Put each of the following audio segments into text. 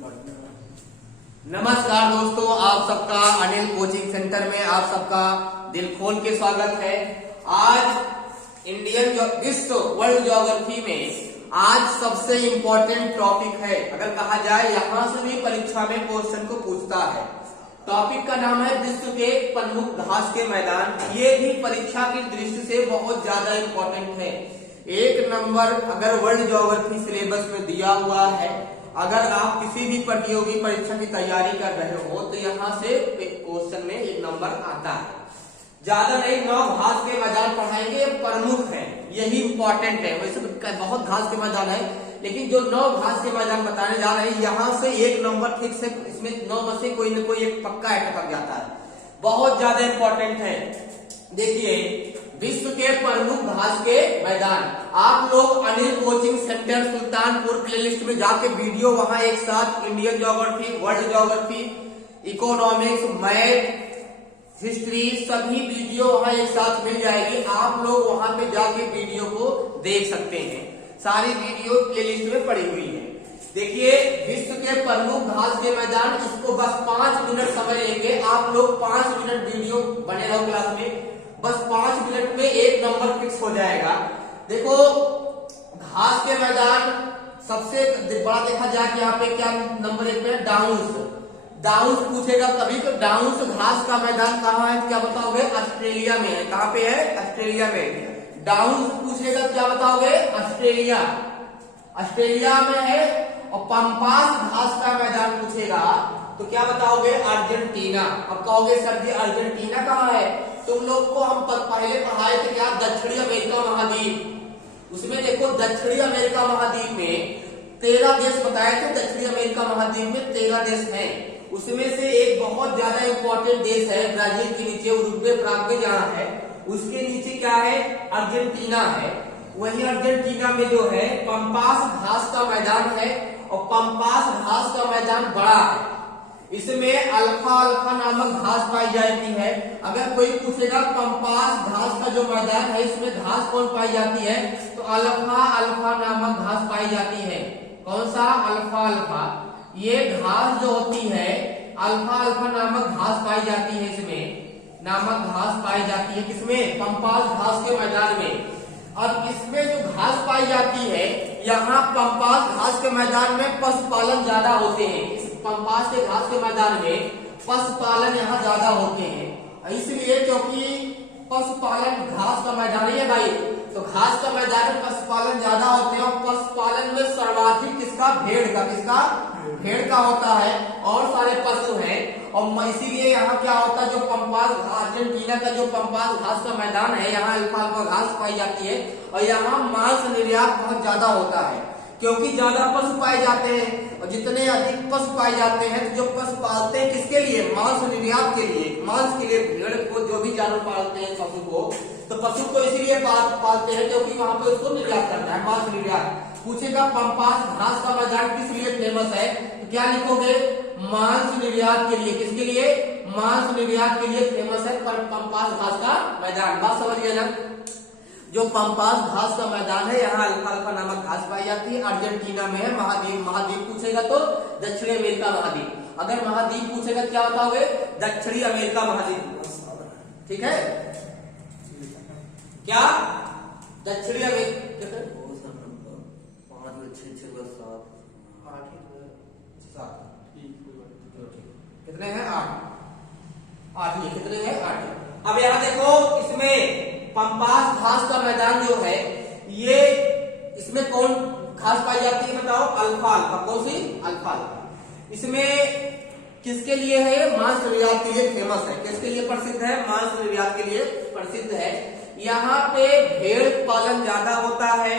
नमस्कार दोस्तों, आप सबका अनिल कोचिंग सेंटर में आप सबका दिल खोल के स्वागत है। आज इंडियन विश्व वर्ल्ड ज्योग्राफी में आज सबसे इम्पोर्टेंट टॉपिक है। अगर कहा जाए यहाँ से भी परीक्षा में क्वेश्चन को पूछता है। टॉपिक का नाम है विश्व के प्रमुख घास के मैदान। ये भी परीक्षा की दृष्टि से बहुत ज्यादा इम्पोर्टेंट है। 1 नंबर अगर वर्ल्ड ज्योग्राफी सिलेबस में दिया हुआ है, अगर आप किसी भी प्रतियोगी परीक्षा की तैयारी कर रहे हो तो यहाँ से क्वेश्चन में 1 नंबर आता है। ज्यादा नहीं, 9 घास के मैदान पढ़ाएंगे, प्रमुख है, यही इंपॉर्टेंट है। वैसे बहुत घास के मैदान है, लेकिन जो 9 घास के मैदान बताने जा रहे हैं, यहाँ से 1 नंबर ठीक से इसमें 9 में से कोई न कोई एक पक्का अटक जाता है। बहुत ज्यादा इंपॉर्टेंट है। देखिए, विश्व के प्रमुख घास के मैदान, आप लोग Anil coaching centre Sultanpur playlist में जाके वीडियो वहां एक साथ Indian geography, world geography, economics, math, history, सभी वीडियो वहां एक साथ मिल जाएगी। आप लोग वहां पे जाके वीडियो को देख सकते हैं। सारी वीडियो प्लेलिस्ट में पड़ी हुई है। देखिए, विश्व के प्रमुख घास के मैदान, इसको बस 5 मिनट समझ लेंगे आप लोग। 5 मिनट वीडियो बने रहो क्लास में, बस 5 मिनट में 1 नंबर फिक्स हो जाएगा। देखो, घास के मैदान सबसे बड़ा देखा जाए कि यहाँ पे क्या नंबर 1 पे डाउन्स। डाउन्स पूछेगा कभी तो डाउन्स घास का मैदान कहाँ है, क्या बताओगे? ऑस्ट्रेलिया में है। कहाँ पे है? ऑस्ट्रेलिया में। डाउन्स पूछेगा, क्या बताओगे? ऑस्ट्रेलिया, ऑस्ट्रेलिया में है। और पंपास घास का मैदान पूछेगा तो क्या बताओगे? अर्जेंटीना। अब कहोगे सर जी अर्जेंटीना कहाँ है? तुम लोग को हम पहले पढ़ाए थे क्या, दक्षिणी अमेरिका महाद्वीप। उसमें देखो, दक्षिणी अमेरिका महाद्वीप में 13 देश बताए थे। दक्षिणी अमेरिका महाद्वीप में 13 देश हैं। उसमें से एक बहुत ज्यादा इंपॉर्टेंट देश है, ब्राजील के नीचे उरुग्वे प्राग में जाना है, उसके नीचे क्या है? अर्जेंटीना है। वही अर्जेंटीना में जो है पंपास घास का मैदान है, और पंपास घास का मैदान बड़ा है। इसमें अल्फा अल्फा नामक घास पाई जाती है। अगर कोई पूछेगा पंपास घास का जो मैदान है, इसमें घास कौन पाई जाती है, तो अल्फा अल्फा नामक घास पाई जाती है। कौन सा? Alpha alpha. ये घास जो होती है, अल्फा अल्फा नामक घास पाई जाती है। इसमें नामक घास पाई जाती है, किसमें? पंपास घास के मैदान में। अब इसमें जो घास पाई जाती है, यहाँ पंपास घास के मैदान में पशुपालन ज्यादा होते हैं। इस पंपास के घास के मैदान में पशुपालन यहाँ ज्यादा होते हैं। इसलिए क्योंकि पशुपालन घास का मैदान है भाई, तो घास का मैदान में पशुपालन ज्यादा होते हैं। और पशुपालन में सर्वाधिक किसका? भेड़ का। किसका? भेड़ का होता है, और सारे पशु हैं। और इसीलिए यहाँ क्या होता है, जो पंपास अर्जेंटीना का जो पंपास घास का मैदान है, यहाँ अल्फा अल्फा घास पाई जाती है। और यहाँ मांस निर्यात बहुत ज्यादा होता है, क्योंकि ज्यादा पशु पाए जाते हैं। और जितने अधिक पशु पाए जाते हैं, तो जो पशु पालते हैं किसके लिए? मांस निर्यात के लिए, मांस के लिए। भेड़ को जो भी जानवर पालते हैं, पशु को, तो पशु को इसीलिए पालते हैं क्योंकि वहां पे उसको निर्यात करता है, मांस निर्यात। पूछेगा पंपास घास का मैदान किस लिए फेमस है, तो क्या लिखोगे? मांस निर्यात के लिए। किसके लिए? मांस निर्यात के लिए फेमस है पंपास घास का मैदान। बात समझ गए ना? जो पंपास घास का मैदान है, यहाँ अल्फा अल्फा नामक घास पाई जाती है। अर्जेंटीना में है। महाद्वीप, महाद्वीप पूछेगा तो दक्षिणी अमेरिका महाद्वीप। अगर महाद्वीप पूछेगा क्या बताओगे? दक्षिणी अमेरिका महाद्वीप। ठीक है क्या? दक्षिणी अमेरिका। कितने हैं? 8। ये कितने हैं? 8। अब यहाँ देखो, इसमें पंपास घास का मैदान जो है, ये इसमें कौन घास पाई जाती है बताओ? Alpha alpha. कौन सी? Alpha alpha. इसमें किसके लिए है? मांस निर्यात के लिए फेमस है। किसके लिए प्रसिद्ध है? मांस निर्यात के लिए प्रसिद्ध है। यहाँ पे भेड़ पालन ज्यादा होता है,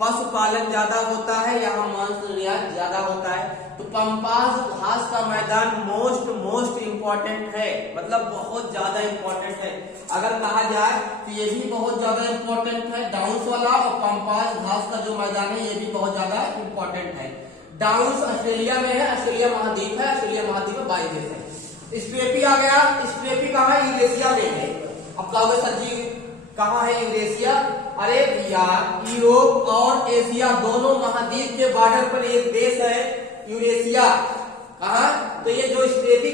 पशुपालन ज्यादा होता है, यहाँ मांस निर्यात ज्यादा होता है। तो पंपास घास का मैदान मोस्ट इंपॉर्टेंट है, मतलब बहुत ज्यादा इंपॉर्टेंट है। अगर कहा जाए तो ये भी बहुत ज्यादा इंपॉर्टेंट है, डाउन्स वाला। और पंपास घास का जो मैदान है, ये भी बहुत ज्यादा इंपॉर्टेंट है। डाउन्स ऑस्ट्रेलिया में है, ऑस्ट्रेलिया महाद्वीप है। ऑस्ट्रेलिया महाद्वीप में 22 देश है। स्ट्रेपी आ गया। स्ट्रेपी कहाँ है? यूरेशिया में है। अब कहोगे सर जी कहाँ है यूरेशिया? अरे भैया, यूरोप और एशिया दोनों महाद्वीप के बॉर्डर पर एक देश है यूरेशिया।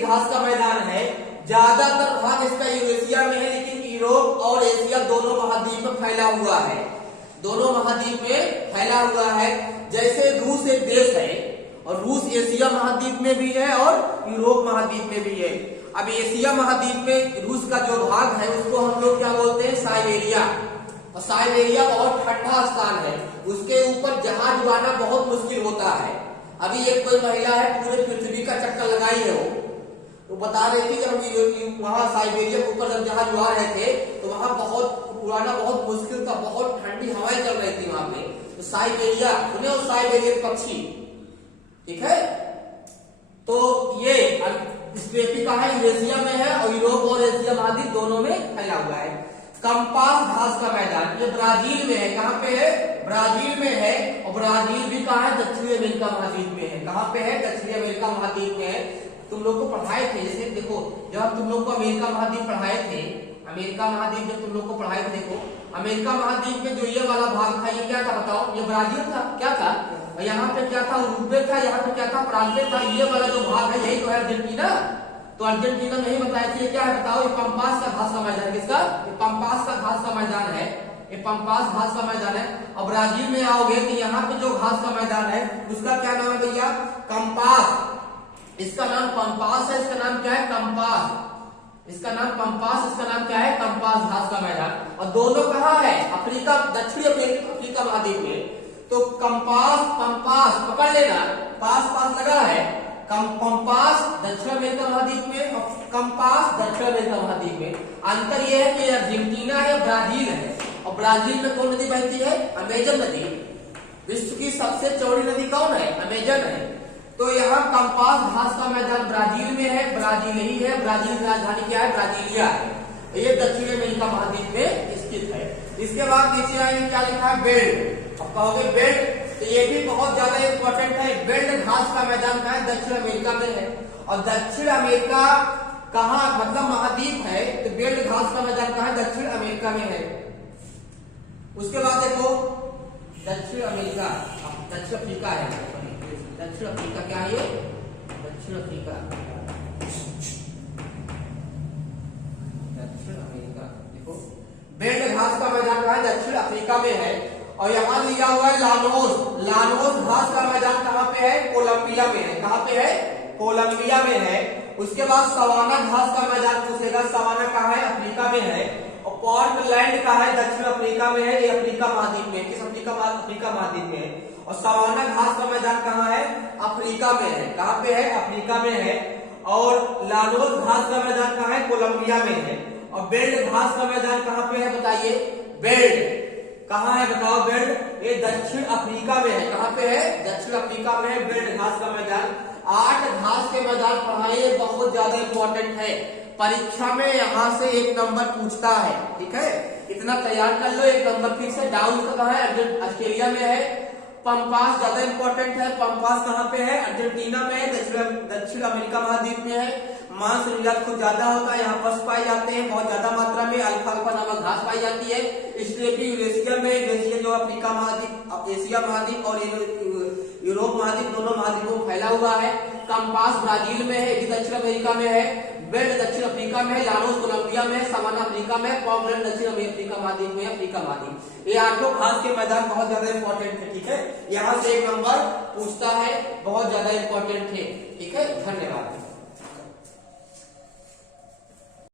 घास का मैदान है, ज्यादातर भाग इसका यूरेशिया में है, लेकिन यूरोप और एशिया दोनों महाद्वीप में फैला हुआ है, दोनों महाद्वीप में फैला हुआ है। जैसे रूस एक देश है और रूस एशिया महाद्वीप में भी है और यूरोप महाद्वीप में भी है। अब एशिया महाद्वीप में रूस का जो भाग है उसको हम लोग क्या बोलते हैं, साइबेरिया। और साइबेरिया बहुत ठंडा स्थान है, उसके ऊपर जहाज उड़ाना बहुत मुश्किल होता है। अभी एक कोई महिला है पूरे पृथ्वी का चक्कर लगाई है, वो बता रही थी जब हम वहां साइबेरिया के ऊपर जब जहाज उड़ा रहे थे तो वहां बहुत उड़ाना बहुत मुश्किल था, बहुत ठंडी हवाएं चल रही थी वहां पे। तो साइबेरिया सुने, और साइबेरियन पक्षी, ठीक है। तो ये स्टेपी का है, यूरेशिया में है और यूरोप और एशिया महाद्वीप दोनों में फैला हुआ है। कंपास घास का मैदान, ये ब्राजील में है। कहाँ पे है, ब्राजील में है। और ब्राजील भी कहाँ है, दक्षिणी अमेरिका महाद्वीप में है। कहाँ पे है, दक्षिणी अमेरिका महाद्वीप में है। तुम लोग को पढ़ाए थे, जैसे देखो जब हम तुम लोग को अमेरिका महाद्वीप पढ़ाए थे, अमेरिका महाद्वीप जब तुम लोग को पढ़ाए थे, देखो अमेरिका महाद्वीप में जो ये वाला भाग था ये क्या था बताओ, ये ब्राजील था, क्या था, और यहाँ पे क्या था, उरुग्वे था, यहाँ पे क्या था, प्रांते था। ये वाला जो भाग है यही तो है अर्जेंटीना। तो अर्जेंटीना नहीं बताया था, ये क्या है बताओ, ये पंपास का घास का मैदान, किसका, ये पंपास का घास का मैदान है, ये पंपास घास का मैदान है। और ब्राजील में आओगे तो यहाँ पे जो घास का मैदान है उसका क्या नाम है भैया, कंपास। इसका नाम पंपास है, इसका नाम क्या है, कंपास। इसका नाम पंपास, इसका नाम क्या है, कंपास घास का मैदान। और दोनों कहाँ है, अफ्रीका, दक्षिणी अफ्रीका महाद्वीप में। तो कंपास पंपास पकड़ लेना, पास पास लगा है, पंपास दक्षिण अमेरिका महाद्वीप में और कंपास दक्षिण अमेरिका महाद्वीप में। अंतर यह है कि अर्जेंटीना है, ब्राजील है। और ब्राजील में कौन नदी बहती है, अमेजन नदी। विश्व की सबसे चौड़ी नदी कौन है, अमेजन है। तो यहाँ कंपास घास का मैदान ब्राजील में है, ब्राजील ही है। ब्राजील की राजधानी क्या है, ब्राजीलिया है। ये दक्षिण अमेरिका महाद्वीप में स्थित है। इसके बाद नीचे आएंगे, क्या लिखा है, बेल्ट। अब कहोगे बेल्ट, तो ये भी बहुत ज्यादा इंपॉर्टेंट है। बेल्ट घास का मैदान का है, दक्षिण अमेरिका में है। और दक्षिण अमेरिका कहाँ, मतलब महाद्वीप है, तो बेल्ट घास का मैदान कहाँ है, दक्षिण अमेरिका में है। उसके बाद देखो दक्षिण अमेरिका, दक्षिण अफ्रीका है, दक्षिण अफ्रीका क्या है, ये दक्षिण अफ्रीका, दक्षिण अमेरिका। देखो बेल्ट घास का मैदान कहाँ है, दक्षिण अफ्रीका में है। और यहाँ लिया हुआ है लानोस। लानोस घास का मैदान कहाँ पे है, कोलंबिया में है। कहाँ पे है, कोलंबिया में है। उसके बाद सवाना घास का मैदान पूछेगा, सवाना कहाँ है, अफ्रीका में है। और पोर्टलैंड कहाँ है, दक्षिण अफ्रीका में है, ये अफ्रीका महाद्वीप में, किस अफ्रीका महाद्वीप में है। और सवाना घास का मैदान कहाँ है, अफ्रीका में है। कहाँ पे है, अफ्रीका में है। और लानोस घास का मैदान कहाँ है, कोलंबिया में है। और बेल्ट घास का मैदान कहाँ पे है बताइए, बेल्ट कहाँ है बताओ, बेल्ट ये दक्षिण अफ्रीका में है। कहाँ पे है, दक्षिण अफ्रीका में है बेल्ट घास का मैदान। 8 घास के मैदान पढ़ाइए, बहुत ज्यादा इंपॉर्टेंट है। परीक्षा में यहाँ से 1 नंबर पूछता है, ठीक है, इतना तैयार कर लो। 1 नंबर फिर से डाउन का कहाँ है, ऑस्ट्रेलिया में है। पंपास ज्यादा इंपॉर्टेंट है, पंपास कहाँ पे है, अर्जेंटीना में है, दक्षिण अमेरिका महाद्वीप में है। मांस निर्यात खूब ज्यादा होता है, यहाँ पशु पाए जाते हैं बहुत ज्यादा मात्रा में, अल्फाल्फा नामक घास पाई जाती है। इसलिए यूरेशिया में, यूरेशिया जो अफ्रीका महाद्वीप, एशिया महाद्वीप और यूरोप महाद्वीप दोनों महाद्वीपों में फैला हुआ है। कंपास ब्राजील में है, दक्षिण अमेरिका में है। बेल्ट दक्षिण अफ्रीका में है, लानोस कोलंबिया में है, सवाना अफ्रीका में है, पोर्टलैंड दक्षिण अफ्रीका महाद्वीप में है, अफ्रीका महाद्वीप। ये 8 घास के मैदान बहुत ज्यादा इंपॉर्टेंट है, ठीक है। यहाँ से 1 नंबर पूछता है, बहुत ज्यादा इंपॉर्टेंट है, ठीक है। धन्यवाद।